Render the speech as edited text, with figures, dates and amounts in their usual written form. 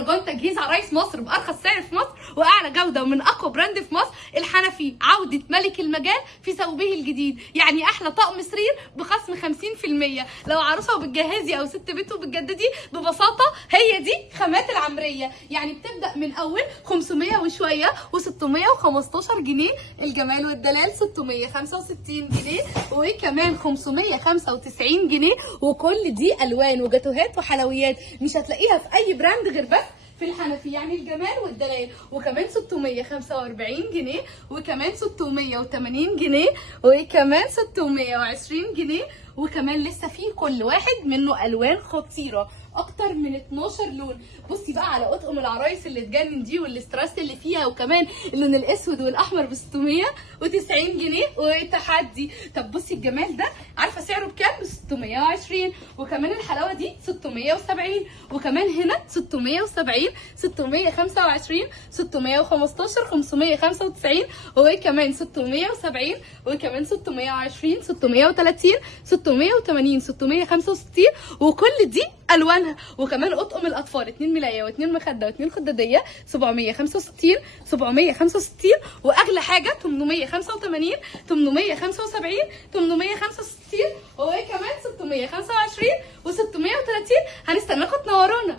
مهرجان تجهيز عرايس مصر بارخص سعر في مصر واعلى جوده ومن اقوى براند في مصر. الحنفي عوده ملك المجال في ثوبه الجديد، يعني احلى طقم سرير بخصم 50%. لو عروسه وبتجهزي او ست بيت وبتجددي ببساطه هي دي خامات العمريه، يعني بتبدا من اول 500 وشويه و615 جنيه. الجمال والدلال 665 جنيه وكمان 595 جنيه. وكل دي الوان وجاتوهات وحلويات مش هتلاقيها في اي براند غير بس في الحنفي، يعني الجمال والدلال. وكمان 645 جنيه وكمان 680 جنيه وكمان 620 جنيه. وكمان لسه فيه كل واحد منه الوان خطيره، اكتر من 12 لون. بصي بقى على اطقم العرايس اللي تجنن دي والاستراس اللي فيها، وكمان اللون الاسود والاحمر ب 690 جنيه وتحدي. طب بصي الجمال ده عارفه سعره بكام؟ ب 620. وكمان الحلاوه دي 670. وكمان هنا 670 625 615 595 وكمان 670 وكمان 620 630 680 665. وكل دي الوانها. وكمان اطقم الاطفال 2 ملايه و2 مخده و2 خداديه 765 765. واغلى حاجه 885 875 865 وكمان 625 و630. هنستناكم تنورونا.